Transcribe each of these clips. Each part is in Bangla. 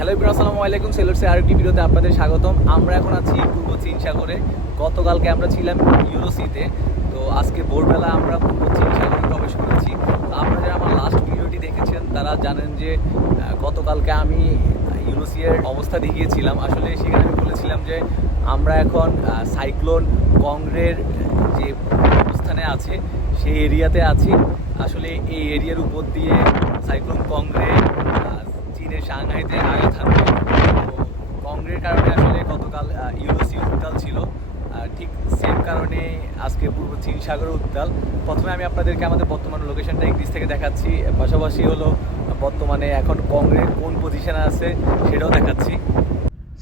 হ্যালো ইব্রাহিম আসসালামু আলাইকুম। সেলুটসে আরেকটি ভিডিওতে আপনাদের স্বাগতম। আমরা এখন আছি পূর্ব চীন সাগরে গতকালকে আমরা ছিলাম ইউরোসিতে। তো আজকে ভোরবেলা আমরা পূর্ব চীন সাগরে প্রবেশ করেছি। আপনারা যারা আমার লাস্ট ভিডিওটি দেখেছেন, তারা জানেন যে গতকালকে আমি ইউরোসিয়ার অবস্থা দেখিয়েছিলাম। আসলে সেখানে আমি বলেছিলাম যে, আমরা এখন সাইক্লোন কংগ্রের যে অবস্থানে আছে, সেই এরিয়াতে আছি। আসলে এই এরিয়ার উপর দিয়ে সাইক্লোন কংগ্রে চীনের সাংহাইতে তো কংগ্রের কারণে আসলে গতকাল ইউরোসি উত্তাল ছিল। ঠিক সেম কারণে আজকে পূর্ব চীন সাগরে উত্তাল। প্রথমে আমি আপনাদেরকে আমাদের বর্তমান লোকেশনটা ইংলিশ থেকে দেখাচ্ছি। পাশাপাশি হলো বর্তমানে এখন কংগ্রেস কোন পজিশনে আছে সেটাও দেখাচ্ছি।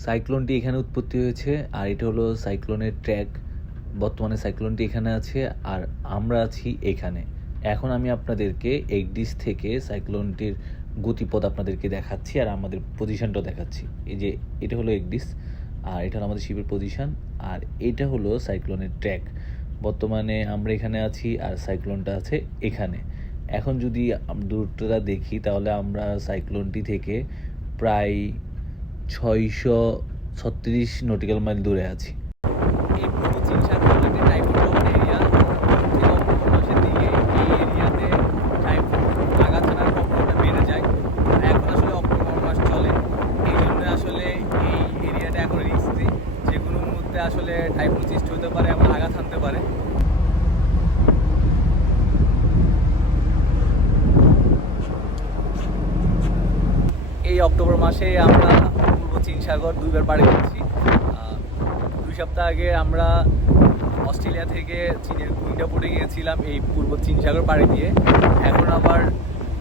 সাইক্লোনটি এখানে উৎপত্তি হয়েছে, আর এটা হলো সাইক্লোনের ট্র্যাক বর্তমানে সাইক্লোনটি এখানে আছে, আর আমরা আছি এখানে। এখন আমি আপনাদেরকে একডিস থেকে সাইক্লোনটির গতিপথ আপনাদেরকে দেখাচ্ছি আর আমাদের পজিশনটাও দেখাচ্ছি। এই যে এটা হলো একডিস আর এটা হলো আমাদের শিপের পজিশন আর এটা হলো সাইক্লোনের ট্র্যাক বর্তমানে আমরা এখানে আছি আর সাইক্লোনটা আছে এখানে। এখন যদি দূরত্বটা দেখি, তাহলে আমরা সাইক্লোনটি থেকে প্রায় ছয়শো ছত্রিশ নটিক্যাল মাইল দূরে আছি এই পূর্ব চীন সাগর একটা টাইফুন এরিয়া থেকে অক্টোবর মাসের দিকে এই এরিয়াতে টাইফুন আঘাত হানার প্রবণতা বেড়ে যায় আর এখন আসলে অক্টোবর মাস চলে এই জন্য আসলে এই এরিয়াটা এখন রিস্কি যে কোনো মুহূর্তে আসলে সৃষ্টি হতে পারে এবং আঘাত হানতে পারে। এই অক্টোবর মাসে আমরা পূর্ব চীন সাগর দুইবার পাড়ি আহ, দুই সপ্তাহ আগে আমরা অস্ট্রেলিয়া থেকে চীনের কুইন্টা পোর্টে গিয়েছিলাম এই পূর্ব চীন সাগর পাড়ি দিয়ে। এখন আবার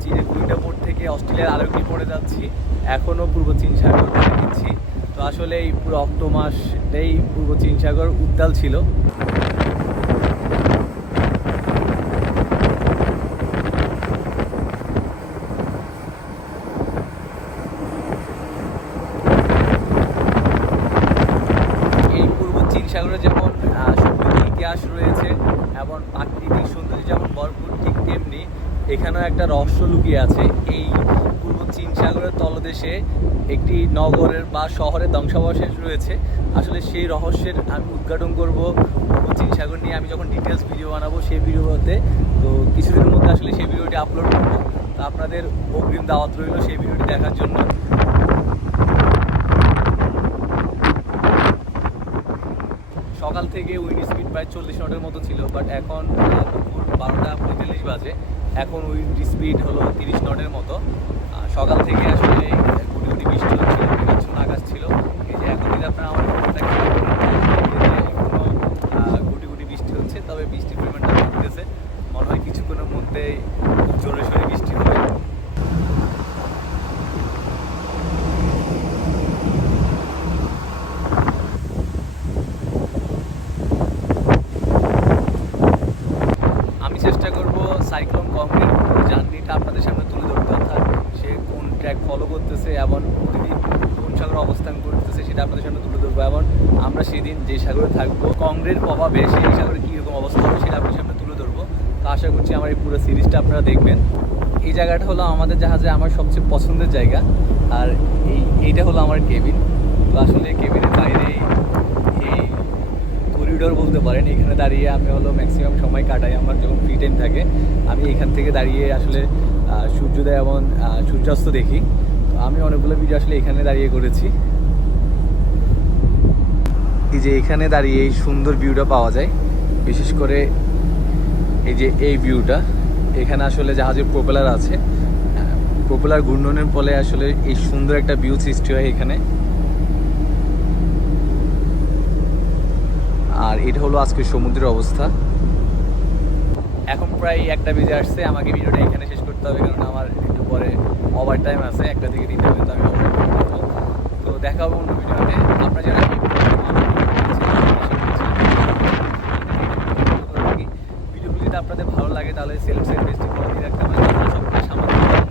চীনের কুইন্টা পোর্ট থেকে অস্ট্রেলিয়ার আরও একটি পড়ে যাচ্ছি। এখনও পূর্ব চীন সাগর পাড়ি দিচ্ছি। তো আসলে এই পুরো অক্টো মাসটাই পূর্ব চীন সাগর উত্তাল ছিল। এই পূর্ব চীন সাগরে যেমন ইতিহাস রয়েছে এবং প্রাকৃতিক সৌন্দর্য যেমন ভরপুর, ঠিক তেমনি এখানেও একটা রহস্য লুকিয়ে আছে। এই চীন সাগরের তলদেশে একটি নগরের বা শহরের ধ্বংসাবশেষ রয়েছে। আসলে সেই রহস্যের আমি উদ্ঘাটন করব চীন সাগর নিয়ে। আমি যখন ডিটেলস ভিডিও বানাবো সেই ভিডিওতে, তো কিছুদিনের মধ্যে আসলে সেই ভিডিওটি আপলোড করব। তো আপনাদের অগ্রিম দাওয়াত রইল সেই ভিডিওটি দেখার জন্য। সকাল থেকে উইন্ড স্পিড প্রায় চল্লিশ নটের মতো ছিল বাট এখন দুপুর বারোটা পঁয়তাল্লিশ বাজে। এখন উইন্ড স্পিড হলো তিরিশ নটের মতো। সকাল থেকে আসলে গুটি গুটি বৃষ্টি হচ্ছিল মেঘাচ্ছন্ন আকাশ ছিল। এই যে এখন যদি আপনারা আমার ফোনটা খেয়াল করেন, যে এখনও আহ, গুটি গুটি বৃষ্টি হচ্ছে তবে বৃষ্টির পরিমাণটা কমতেছে মনে হয় কিছুক্ষণের মধ্যেই খুব জোরে সোরে বৃষ্টি হবে। আমি চেষ্টা করব সাইক্লোন কংগ্রের জার্নিটা আপনাদের সামনে তুলে ধরতে। ট্র্যাক ফলো করতেছে এবং প্রতিদিন কোন সাগরে অবস্থান করতেছে সেটা আপনাদের সামনে তুলে ধরবো। এবং আমরা সেদিন যে সাগরে থাকব কংগ্রের প্রভাবে সেই সাগরে কীরকম অবস্থা হবে সেটা আপনাদের সামনে তুলে ধরবো। তো আশা করছি আমার এই পুরো সিরিজটা আপনারা দেখবেন। এই জায়গাটা হলো আমাদের জাহাজে আমার সবচেয়ে পছন্দের জায়গা। আর এই, এইটা হলো আমার কেবিন তো আসলে কেবিনের বাইরে এই করিডোর বলতে পারেন, এখানে দাঁড়িয়ে আমি হলো ম্যাক্সিমাম সময় কাটাই। আমার যখন ফ্রি টাইম থাকে, আমি এখান থেকে দাঁড়িয়ে আসলে সূর্যোদয় এবং সূর্যাস্ত দেখি। তো আমি অনেকগুলো ভিডিও আসলে এখানে দাঁড়িয়ে করেছি। এই যে এখানে দাঁড়িয়ে এই সুন্দর ভিউটা পাওয়া যায়। বিশেষ করে এই যে এই ভিউটা এখানে আসলে জাহাজের প্রপেলার আছে। প্রপেলার ঘূর্ণনের ফলে আসলে এই সুন্দর একটা ভিউ সৃষ্টি হয় এখানে। আর এটা হলো আজকে সমুদ্রের অবস্থা। এখন প্রায় একটা বেজে আসছে। আমাকে ভিডিওটা এখানে শেষ হবে কারণ আমার একটু পরে ওভার টাইম আছে, একটা থেকে তিনটা পর্যন্ত আমি ওভার টাইম করব তো দেখা হবে অন্য ভিডিওতে। আপনারা যারা ভিডিও যদি আপনাদের ভালো লাগে, তাহলে সেলফ সেলফ বেস্ট করে দিয়ে রাখতে পারেন সবকিছু সামান্য